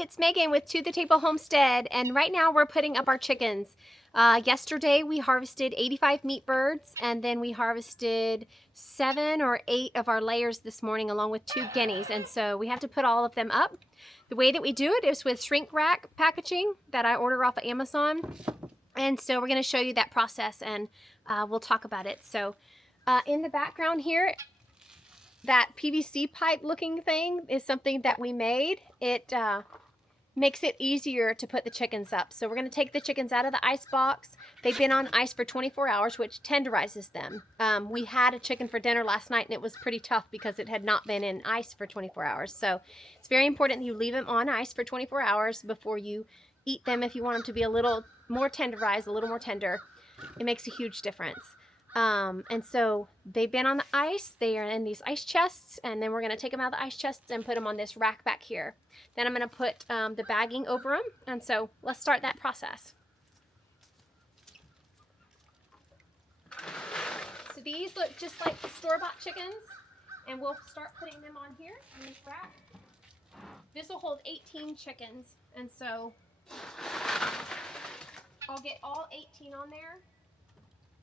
it's Megan with To the Table Homestead, and right now we're putting up our chickens. Yesterday we harvested 85 meat birds, and then we harvested 7 or 8 of our layers this morning along with 2 guineas, and so we have to put all of them up. The way that we do it is with shrink wrap packaging that I order off of Amazon, and so we're going to show you that process, and we'll talk about it. So in the background here, that PVC pipe looking thing is something that we made. It makes it easier to put the chickens up. So we're going to take the chickens out of the ice box. They've been on ice for 24 hours, which tenderizes them. We had a chicken for dinner last night, and it was pretty tough because it had not been in ice for 24 hours. So it's very important that you leave them on ice for 24 hours before you eat them if you want them to be a little more tenderized, a little more tender. It makes a huge difference. And so they've been on the ice. They are in these ice chests, and then we're going to take them out of the ice chests and put them on this rack back here. Then I'm going to put the bagging over them, and so let's start that process. So these look just like the store-bought chickens, and we'll start putting them on here in this rack. This will hold 18 chickens, and so I'll get all 18 on there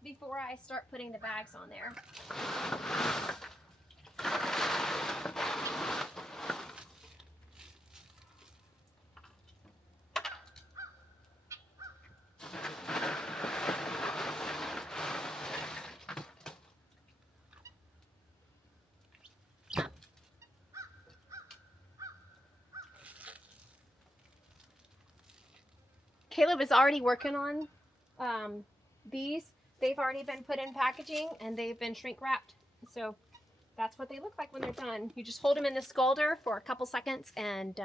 before I start putting the bags on there. Caleb is already working on these. They've already been put in packaging and they've been shrink wrapped. So that's what they look like when they're done. You just hold them in the scalder for a couple seconds, and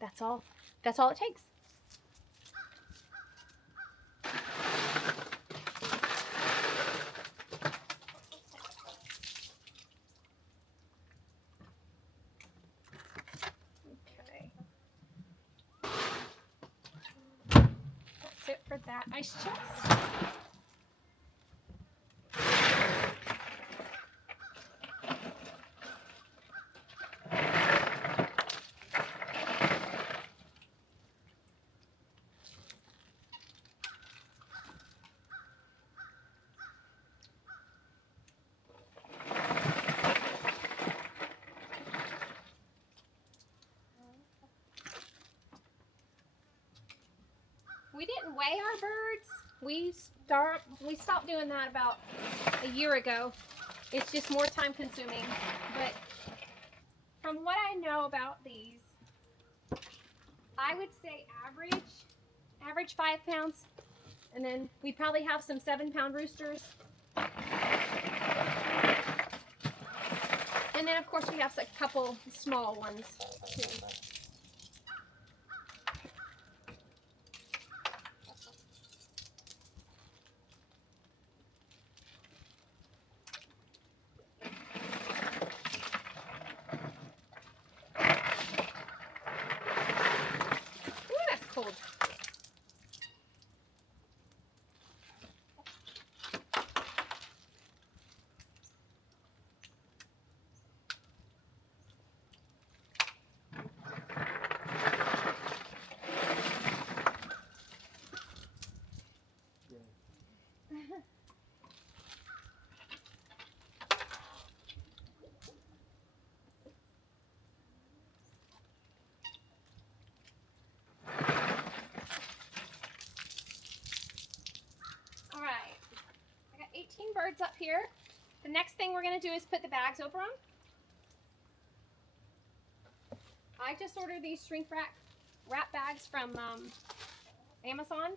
that's all it takes. Okay. That's it for that ice chest. We didn't weigh our birds. We stopped doing that about a year ago. It's just more time consuming. But from what I know about these, I would say average 5 pounds. And then we probably have some 7-pound roosters. And then of course we have a couple small ones too. Cold. Alright, I got 18 birds up here. The next thing we're going to do is put the bags over them. I just ordered these shrink wrap bags from Amazon.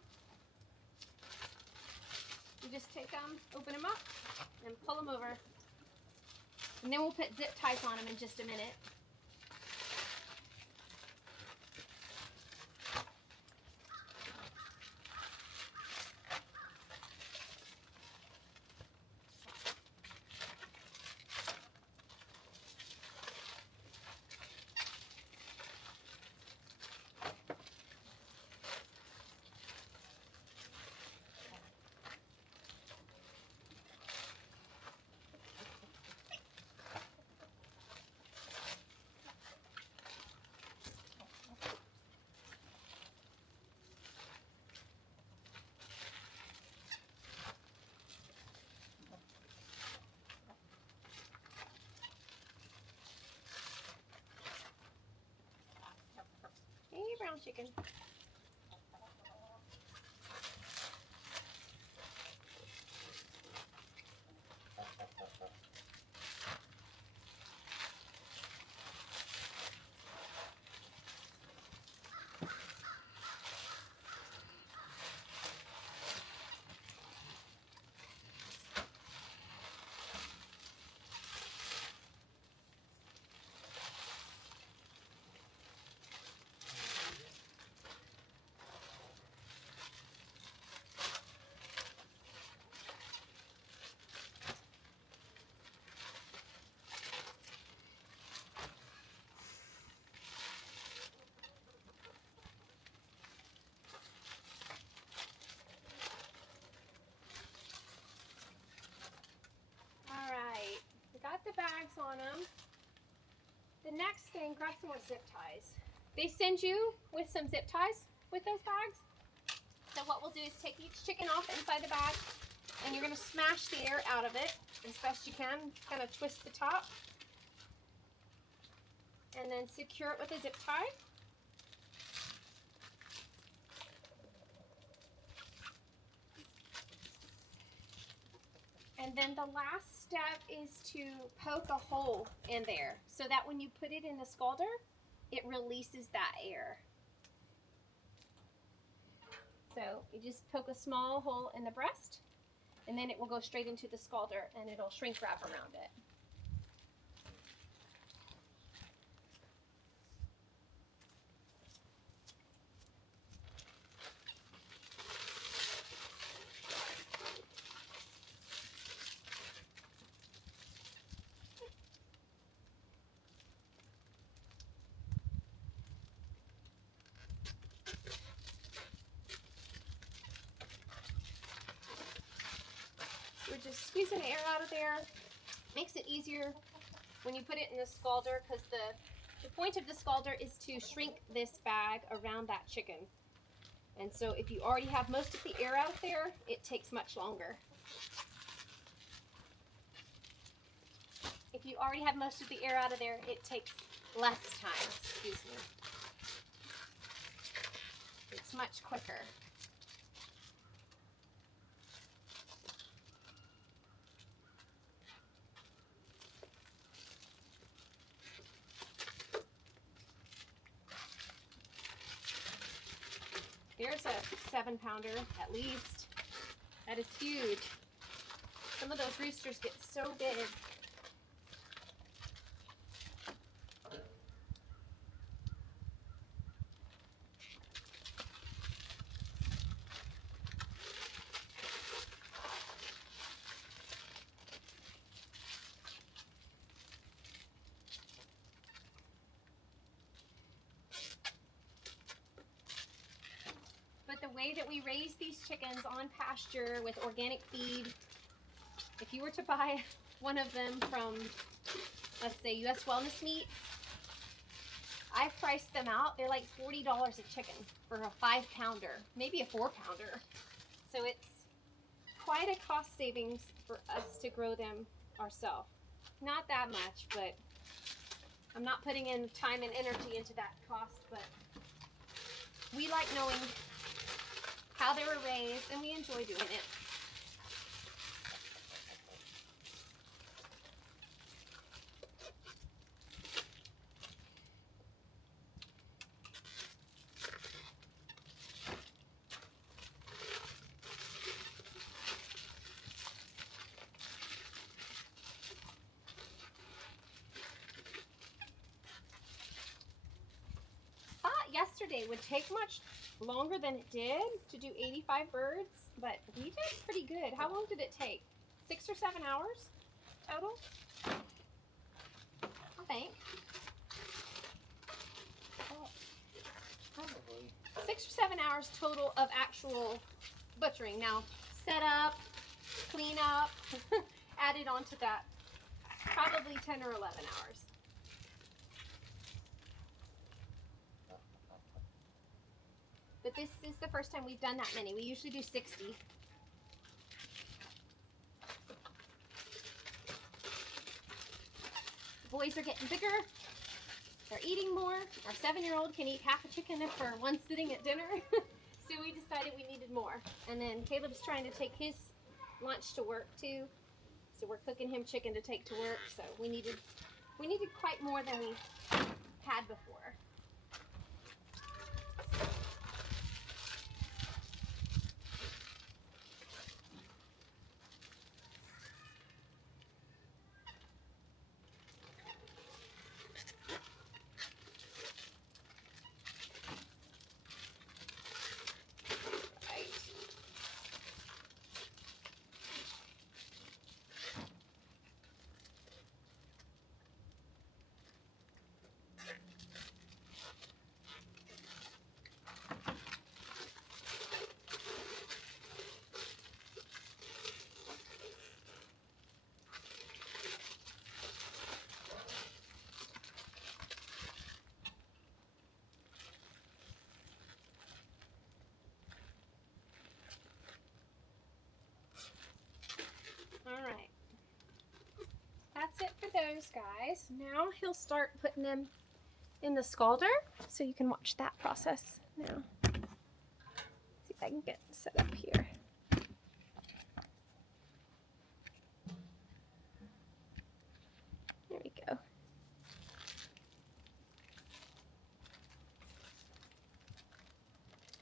You just take them, open them up, and pull them over. And then we'll put zip ties on them in just a minute. around, chicken. Alright, we got the bags on them. The next thing, grab some more zip ties. They send you with some zip ties with those bags. So what we'll do is take each chicken off inside the bag, and you're going to smash the air out of it as best you can. Kind of twist the top, and then secure it with a zip tie. And then the last step is to poke a hole in there so that when you put it in the scalder, it releases that air. So you just poke a small hole in the breast, and then it will go straight into the scalder and it'll shrink wrap around it. We're just squeezing the air out of there. Makes it easier when you put it in the scalder, because the point of the scalder is to shrink this bag around that chicken. And so if you already have most of the air out of there, it takes much longer. If you already have most of the air out of there, it takes less time. Excuse me. It's much quicker. There's a 7-pounder at least. That is huge. Some of those roosters get so big. But the way that we raise these chickens on pasture with organic feed, if you were to buy one of them from, let's say, U.S. Wellness Meats, I've priced them out. They're like $40 a chicken for a 5-pounder, maybe a 4-pounder. So it's quite a cost savings for us to grow them ourselves. Not that much, but I'm not putting in time and energy into that cost, but we like knowing how they were raised, and we enjoy doing it. Thought yesterday would take much longer than it did to do 85 birds, but we did pretty good. How long did it take? 6 or 7 hours total, I think. Probably. 6 or 7 hours total of actual butchering. Now, set up, clean up, added on to that, probably 10 or 11 hours. But this is the first time we've done that many. We usually do 60. The boys are getting bigger. They're eating more. Our 7-year-old can eat half a chicken for one sitting at dinner. So we decided we needed more. And then Caleb's trying to take his lunch to work too. So we're cooking him chicken to take to work. So we needed quite more than we had before. Alright, that's it for those guys. Now he'll start putting them in the scalder, so you can watch that process now. See if I can get set up here. There we go.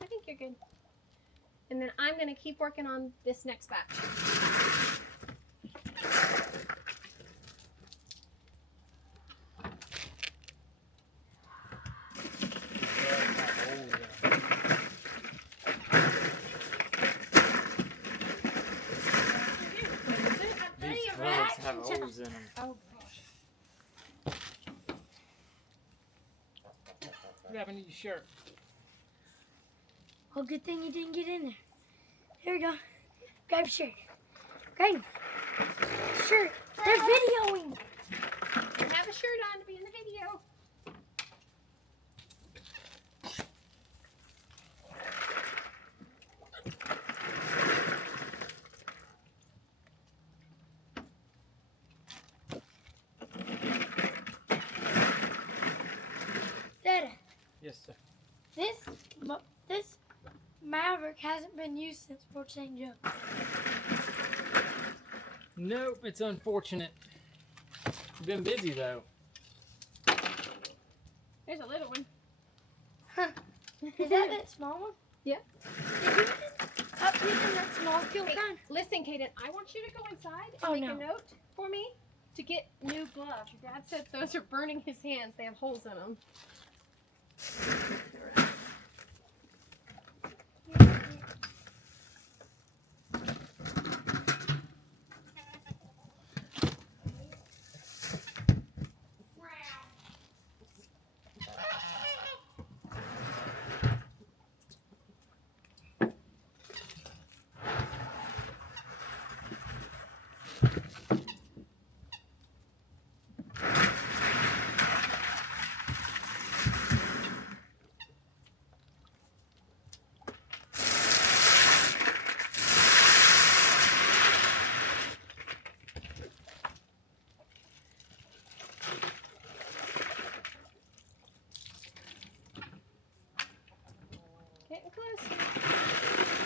I think you're good. And then I'm going to keep working on this next batch. Have holes in them. Oh gosh. What happened to your shirt? Well, good thing you didn't get in there. Here we go. Grab your shirt. Grab him. Shirt. They're videoing. You have a shirt on to be in the video. Dada, Yes, sir. this Maverick hasn't been used since Fort St. Joe. Nope, it's unfortunate. You've been busy though. There's a little one. Huh. Is that small one? Yeah. Did you up using that small kill Hey, gun? listen, Kaden, I want you to go inside and Oh, make no. a note for me to get new gloves. Your dad said those are burning his hands. They have holes in them. Getting close.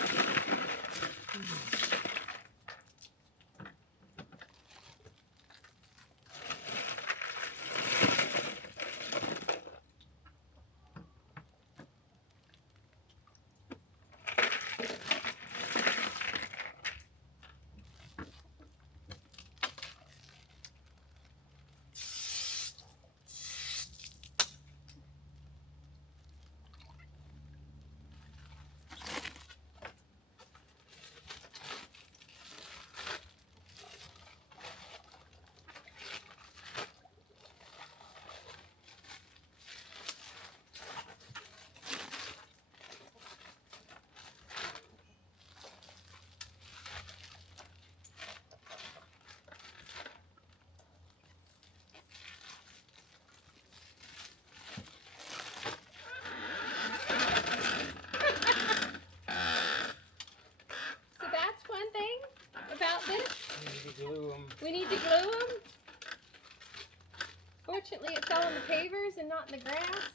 So that's one thing about this. You need to glue them. We need to glue them. Fortunately, it fell on the pavers and not in the grass.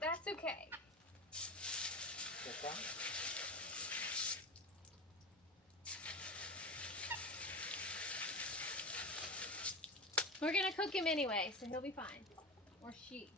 That's okay. We're gonna cook him anyway, so he'll be fine. Or she.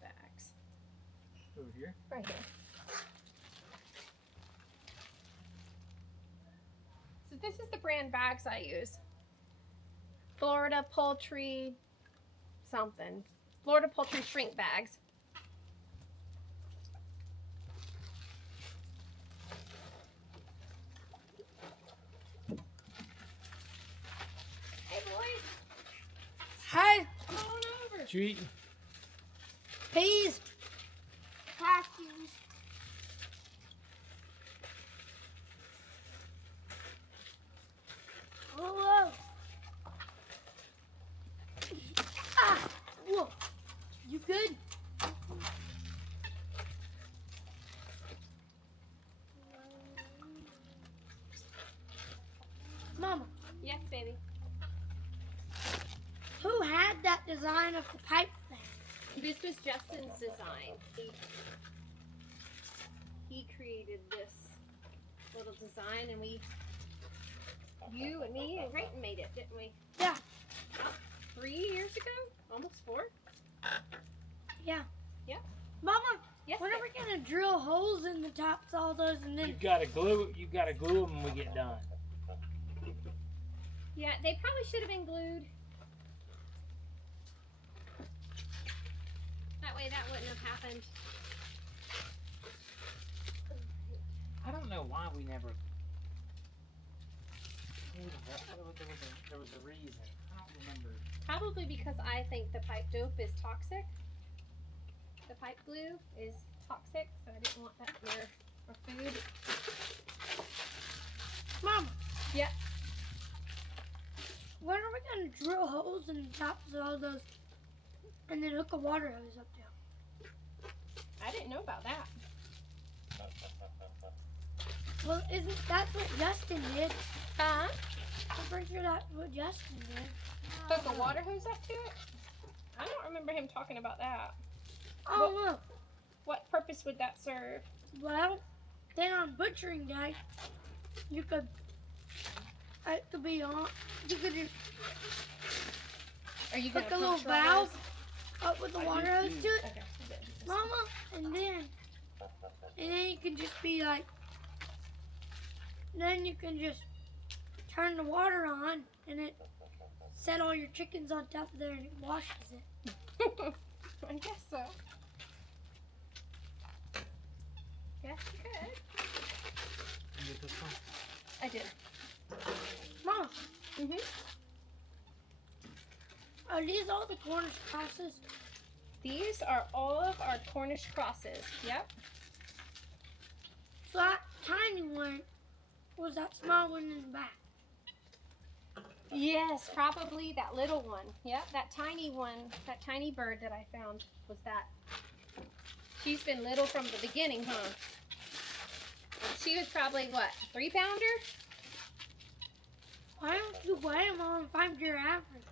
Bags. Over here. Right here. So this is the brand bags I use. Florida Poultry something. Florida Poultry shrink bags. Hey boys, Hi, come on over. What you eating? peas. Pasties. Whoa. Ah, whoa. You good? Mama, Yes, baby. who had that design of the pipe thing? This was Justin's design. He created this little design, and you and me and Creighton made it, didn't we? Yeah. About 3 years ago? Almost 4? Yeah. Yeah. Mama, Yes, when are babe. we gonna drill holes in the tops of all those and then You gotta glue them when we get done. Yeah, they probably should have been glued. That way that wouldn't have happened. I don't know why we never. There was a reason. I don't remember. Probably because I think the pipe dope is toxic. The pipe glue is toxic, so I didn't want that near our food. Mama. Yeah. When are we gonna drill holes in the tops of all those and then hook a water hose up there? I didn't know about that. Well, isn't that what Justin did? Huh? I'm pretty sure that's what Justin did. Hook a water hose up to it? I don't remember him talking about that. Oh no. What purpose would that serve? Well, then on butchering day, you could. It could be on. You could just Are you hook gonna a little puncture all valve those? up with the water hose to it, Okay. Mama, and then you can just be like. Then you can just turn the water on, and it set all your chickens on top of there, and it washes it. I guess so. Guess you could. You get this one? I did. Mom, Mhm. are these all the Cornish crosses? These are all of our Cornish crosses. Yep. So that tiny one was that small one in the back. Yes, probably that little one. Yep, that tiny one, that tiny bird that I found was that. She's been little from the beginning, huh? She was probably what, 3-pounder? Why don't you weigh them all and find your average?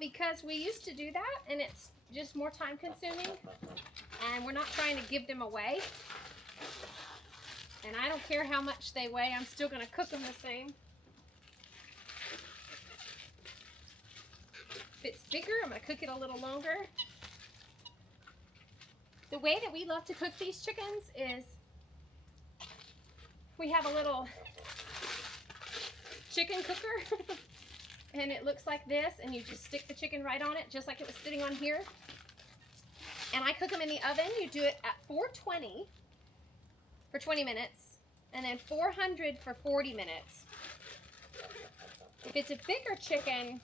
Because we used to do that, and it's just more time consuming, and we're not trying to give them away. And I don't care how much they weigh, I'm still going to cook them the same. If it's bigger, I'm going to cook it a little longer. The way that we love to cook these chickens is we have a little chicken cooker and it looks like this, and you just stick the chicken right on it just like it was sitting on here. And I cook them in the oven. You do it at 420 for 20 minutes and then 400 for 40 minutes. If it's a bigger chicken,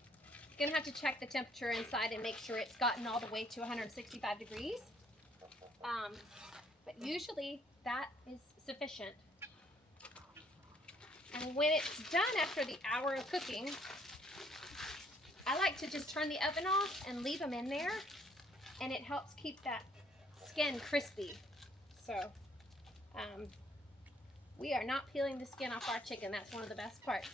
you're gonna have to check the temperature inside and make sure it's gotten all the way to 165 degrees. But usually that is sufficient. And when it's done after the hour of cooking, I like to just turn the oven off and leave them in there, and it helps keep that skin crispy. So we are not peeling the skin off our chicken. That's one of the best parts.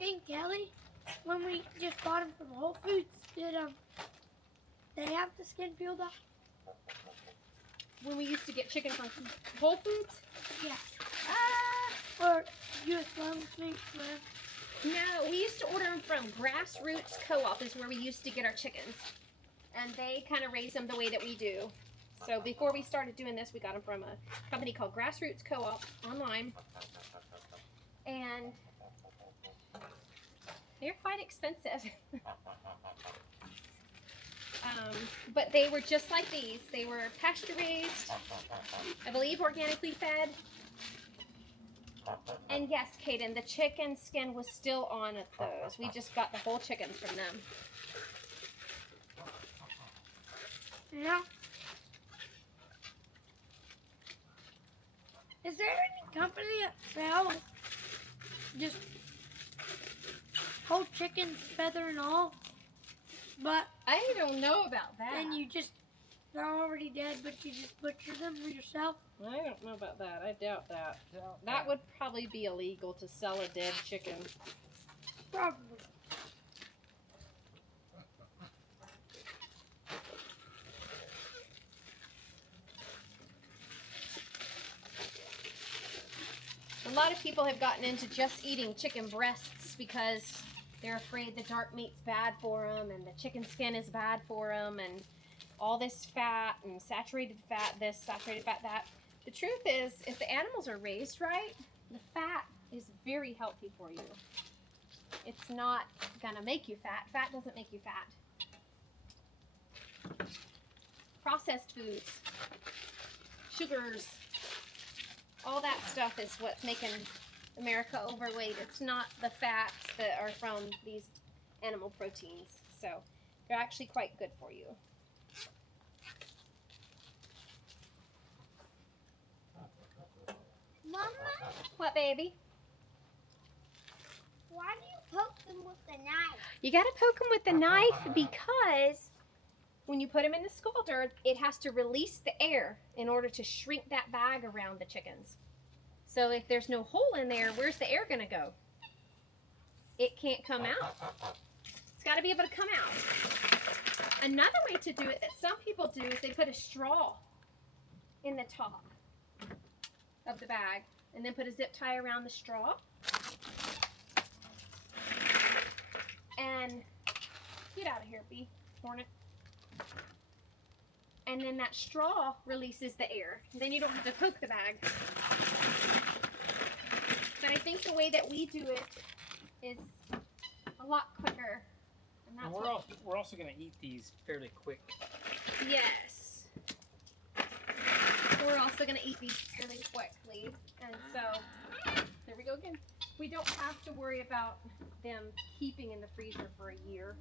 And Kelly, when we just bought them from Whole Foods, did they have the skin peeled off? When we used to get chicken from Whole Foods? Yeah. Or U.S. Wellness Meat, whatever. No, we used to order them from Grassroots Co-op is where we used to get our chickens. And they kind of raise them the way that we do. So before we started doing this, we got them from a company called Grassroots Co-op online. And they're quite expensive. But they were just like these. They were pasture raised, I believe organically fed. And yes, Kaden, the chicken skin was still on those. We just got the whole chicken from them. Yeah. Is there any company that sells just whole chickens, feather and all? But I don't know about that. then they're already dead, but you just butcher them for yourself? I don't know about that. I doubt that. That would probably be illegal to sell a dead chicken. Probably. A lot of people have gotten into just eating chicken breasts because they're afraid the dark meat's bad for them and the chicken skin is bad for them and all this fat and saturated fat this, saturated fat that. The truth is, if the animals are raised right, the fat is very healthy for you. It's not gonna make you fat. Fat doesn't make you fat. Processed foods, sugars, all that stuff is what's making America overweight. It's not the fats that are from these animal proteins. So they're actually quite good for you. Mama, What, baby? why do you poke them with the knife? You gotta poke them with the knife because when you put them in the scalder, it has to release the air in order to shrink that bag around the chickens. So if there's no hole in there, where's the air gonna go? It can't come out. It's gotta be able to come out. Another way to do it that some people do is they put a straw in the top of the bag and then put a zip tie around the straw. And get out of here, bee, hornet. And then that straw releases the air. Then you don't have to poke the bag. But I think the way that we do it is a lot quicker. And that's And we're also going to eat these fairly quick. Yes. We're also going to eat these really quickly. And so, there we go again. We don't have to worry about them keeping in the freezer for a year.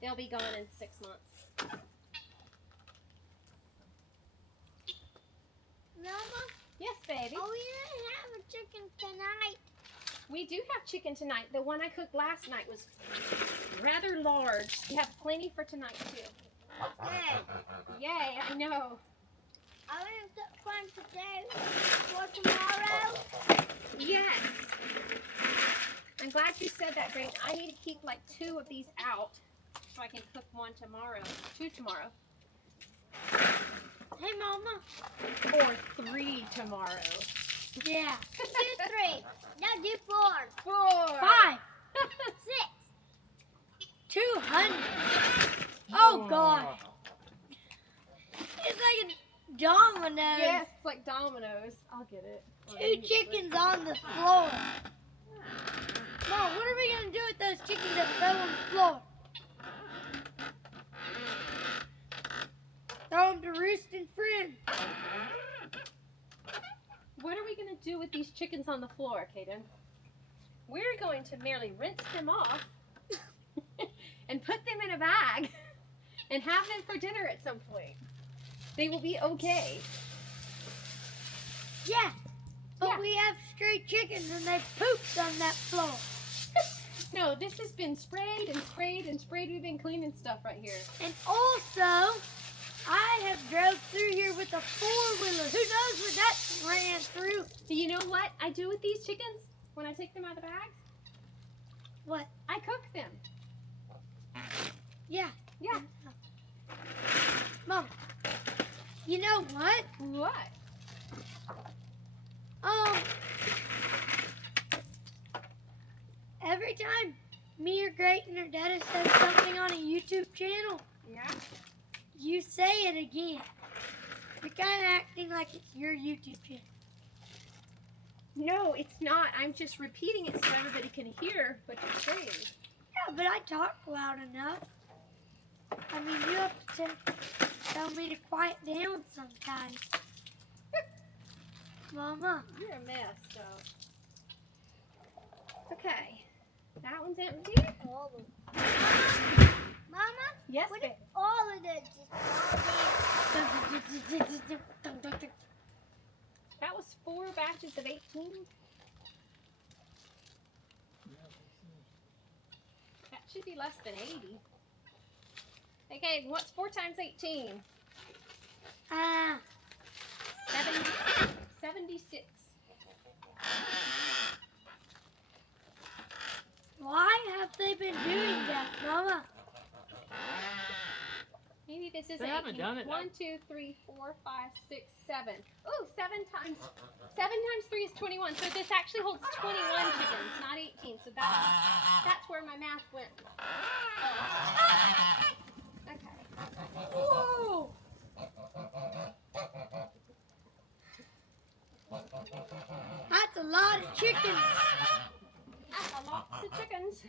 They'll be gone in 6 months. Mama, Yes, baby. oh, we didn't have a chicken tonight. We do have chicken tonight. The one I cooked last night was rather large. We have plenty for tonight, too. Good. Yay, I know. I want to cook one today for tomorrow. Yes. I'm glad you said that, Grace. I need to keep like 2 of these out so I can cook one tomorrow. 2 tomorrow. Hey, Mama. Or 3 tomorrow. Yeah. Do 3. Now do 4. 4. 5. 6. 200. Oh, God. It's like a domino. Yes, it's like dominoes. I'll get it. 2 chickens on the floor. Mom, what are we going to do with those chickens that fell on the floor? Throw them to roosting friends. What are we going to do with these chickens on the floor, Kaden? We're going to merely rinse them off and put them in a bag and have them for dinner at some point. They will be okay. Yeah, but Yeah. we have stray chickens and they pooped on that floor. No, this has been sprayed and sprayed and sprayed. We've been cleaning stuff right here. And also, I have drove through here with a four-wheeler. Who knows where that ran through? Do you know what I do with these chickens when I take them out of the bags? What? I cook them. Yeah. Yeah. Mom, you know what? What? Every time me or Grayton or Dada says something on a YouTube channel, Yeah. you say it again. You're kind of acting like it's your YouTube channel. No, it's not. I'm just repeating it so everybody can hear what you're saying. Yeah, but I talk loud enough. I mean, you have to tell me to quiet down sometimes. Mama. You're a mess, so. Okay. That one's empty. All of them. Mama, Yes, what babe. if all of them just That was 4 batches of 18. That should be less than 80. Okay, what's 4 times 18? 76. Why have they been doing that, Mama? Maybe this is They haven't 18. done it. 1, 2, 3, 4, 5, 6, 7. Ooh, 7 times 3 is 21. So this actually holds 21 chickens, not 18. So that's where my math went. Oh. Okay. Whoa! That's a lot of chickens. That's a lot of chickens.